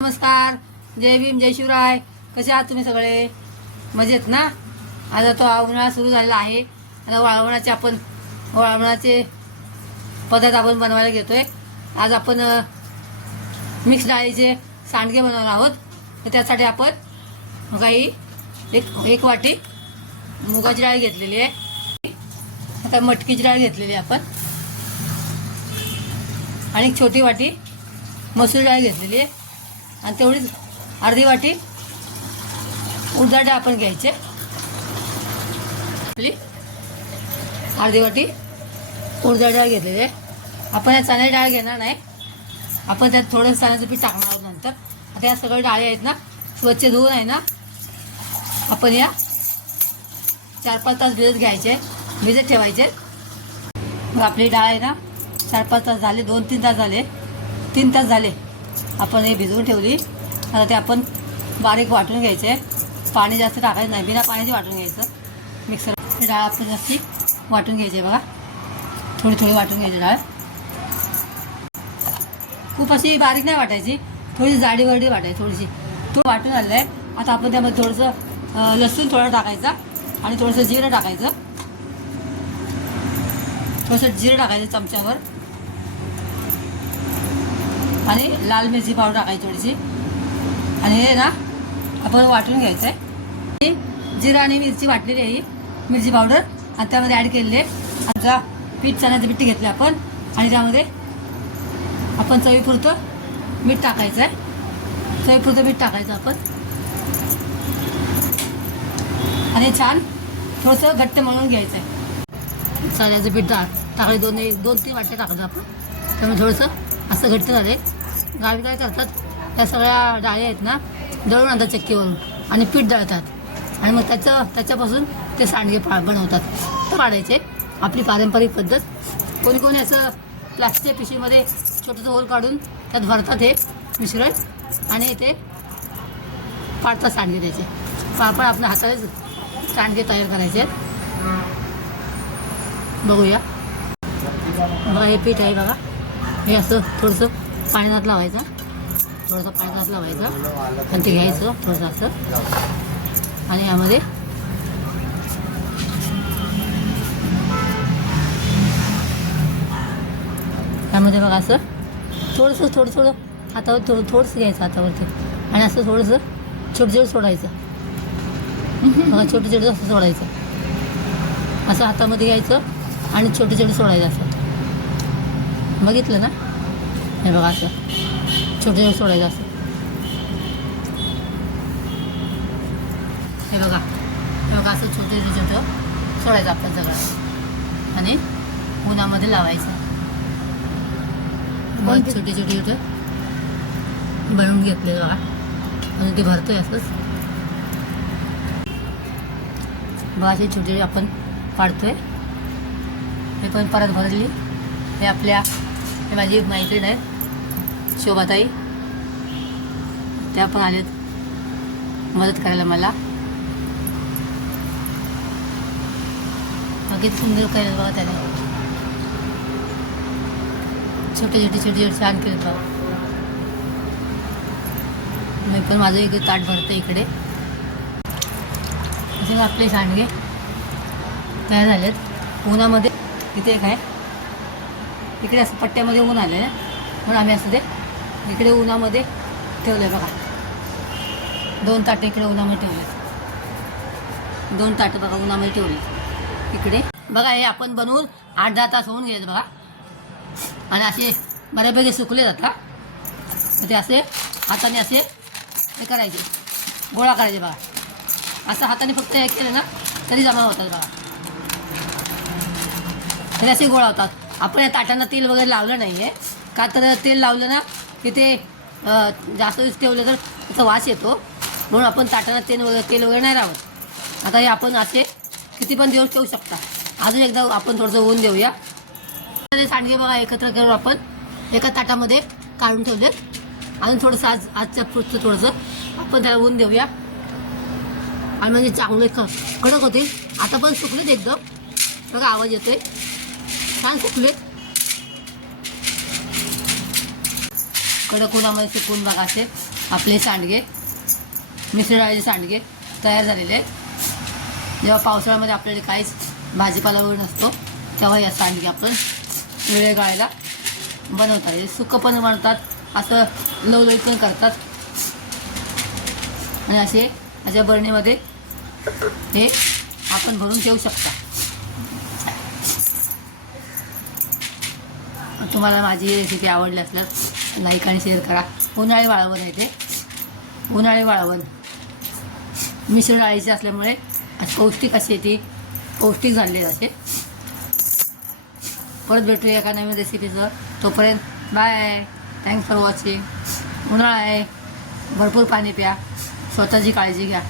नमस्कार, जय भीम, जय शिवराय. कसे आहात तुम्ही सगळे? मजेत ना? आता तो उन्हाळा सुरू झालेला आहे. आता वाळवणाचे पदार्थ आपण बनवायला घेतोय. आज आपण मिक्स डाळीचे सांडगे बनवणार आहोत. तर त्यासाठी आपण काही एक वाटी मुगाची डाळ घेतलेली आहे. आता मटकीची डाळ घेतलेली आहे आपण, आणि एक छोटी वाटी मसूर डाळ घेतलेली आहे, आणि तेवढीच अर्धी वाटी उडदाची डाळ आपण घ्यायचे. अर्धी वाटी उडदाची डाळ घेतलेली आहे. आपण या चण्याची डाळ घेणार नाही, आपण त्यात थोडंसं चण्याचं पीठ टाकणार आहोत नंतर. आता या सगळ्या डाळी आहेत ना, स्वच्छ धुवून आहे ना, आपण या 4-5 तास भिजत ठेवायचे. मग आपली डाळ आहे ना 4-5 तास झाले, 2-3 तास झाले, 3 तास झाले आपण हे भिजवून ठेवली. आता ते आपण बारीक वाटून घ्यायचे. पाणी जास्त टाकायचं नाही, बिना पाण्याची वाटून घ्यायचं. मिक्सर डाळ आपण जास्ती वाटून घ्यायची. बघा, थोडी थोडी वाटून घ्यायची डाळ. खूप अशी बारीक नाही वाटायची, थोडीशी जाडी वाटायची. थोडीशी तो वाटून आलेलं आहे. आता आपण त्यामध्ये थोडंसं लसूण थोडं टाकायचं, आणि थोडंसं जिरं टाकायचं. थोडंसं जिरं टाकायचं चमच्यावर, आणि लाल मिरची पावडर टाकायची थोडीशी. आणि हे ना आपण वाटून घ्यायचं आहे. जिरा आणि मिरची वाटलेली आहे, मिरची पावडर, आणि त्यामध्ये ॲड केलेली आहे. आता चण्याचं पीठ घेतलं आपण, आणि त्यामध्ये आपण चवीपुरतं मीठ टाकायचं आहे. चवीपुरतं मीठ टाकायचं आपण, आणि छान थोडंसं घट्ट मळून घ्यायचं आहे. चण्याचं पीठ टाकायचं, 2-3 वाट्या टाकायचं आपण. त्यामुळे थोडंसं असं घट्ट झाले. गावी काय करतात, त्या सगळ्या डाळी आहेत ना दळून आणतात चक्कीवरून, आणि पीठ दळतात, आणि मग त्याच्यापासून ते सांडगे बनवतात. तर पाडायचे आपली पारंपरिक पद्धत. कोणी कोणी असं प्लास्टिकच्या पिशवीमध्ये छोटंसं होल काढून त्यात भरतात हे मिश्रण, आणि ते पाडतात सांडगे त्याचे. आपण आपल्या हातानेच सांडगे तयार करायचे. बघूया. बघा, हे पीठ आहे बघा, हे असं थोडंसं पाण्यात लावायचं, आणि ते घ्यायचं थोडंसं असं, आणि यामध्ये बघा असं थोडं हातावर थोडंसं घ्यायचं हातावरती, आणि असं थोडंसं छोटं सोडायचं. बघा, छोटं असं सोडायचं, असं हातामध्ये घ्यायचं, आणि छोटे सोडायचं असं. बघितलं ना? हे बघा, असं छोटे सोडायचं असं. हे बघा असं छोटं सोडायचं आपण सगळं, आणि उन्हामध्ये लावायचं. मग छोटे बनवून घेतले बघा, आणि ते भरतोय असंच. बघा, असे छोटे आपण पाडतोय. हे पण परत भरली. हे माझी मैत्रीण आहे शोभाताई, त्या पण आलेत मदत करायला मला. किती सुंदर केलं बघा त्याने, छोटे छान केलं बघा. मी पण माझं इकडे ताट भरतं इकडे. असे आपले सांडगे तयार झालेत. उन्हामध्ये इथे एक आहे, इकडे असं पट्ट्यामध्ये ऊन आलं आहे, म्हणून आम्ही असं ते इकडे उन्हामध्ये ठेवलं आहे. बघा, 2 ताटं इकडे उन्हामध्ये ठेवले, 2 ताटं बघा उन्हामध्ये ठेवले इकडे. बघा, हे आपण बनवून 8-10 तास होऊन गेले बघा, आणि असे बऱ्यापैकी सुकले जातात. तर ते असे हाताने असे हे करायचे, गोळा करायचे बघा. असं हाताने फक्त हे केलं ना तरी जमा होतात बघा, तरी असे गोळा होतात. आपण या ताटांना तेल वगैरे लावलं नाही आहे, का तर तेल लावलं ना की ते जास्त दिवस ठेवलं तर त्याचा वास येतो, म्हणून आपण ताटांना तेल वगैरे नाही लावत. आता हे आपण असे किती पण दिवस ठेवू शकता. अजून एकदा आपण थोडंसं ऊन देऊया. सांडगे बघा एकत्र करून आपण एका ताटामध्ये काढून ठेवलेत. अजून थोडंसं आजच्या पुढचं थोडंसं आपण त्याला ऊन देऊया, आणि म्हणजे चांगले कडक होते. आता पण सुकलेत एकदम, बघा आवाज येतोय, छान सुकलेत. कडक उन्हामध्ये सुकून बघा असे आपले सांडगे, मिसळ डाळीचे सांडगे तयार झालेले आहेत. जेव्हा पावसाळ्यामध्ये आपल्याला काहीच भाजीपाला वगैरे नसतो तेव्हा या सांडगे आपण वेळे गाळायला बनवतात. हे सुकं पण बनवतात, असं लवलवीत पण करतात. आणि असे याच्या बरणीमध्ये हे आपण भरून ठेवू शकता. तुम्हाला माझी रेसिपी आवडली असल्यास लाईक आणि शेअर करा. उन्हाळी वाळवण आहे ते, उन्हाळी वाळवण मिसळ डाळीचे असल्यामुळे पौष्टिक असे ती पौष्टिक झालेली असे. परत भेटूया एका नवीन रेसिपीचं. तोपर्यंत बाय. Thanks for watching. उन्हाळा आहे, भरपूर पाणी प्या, स्वतःची काळजी घ्या.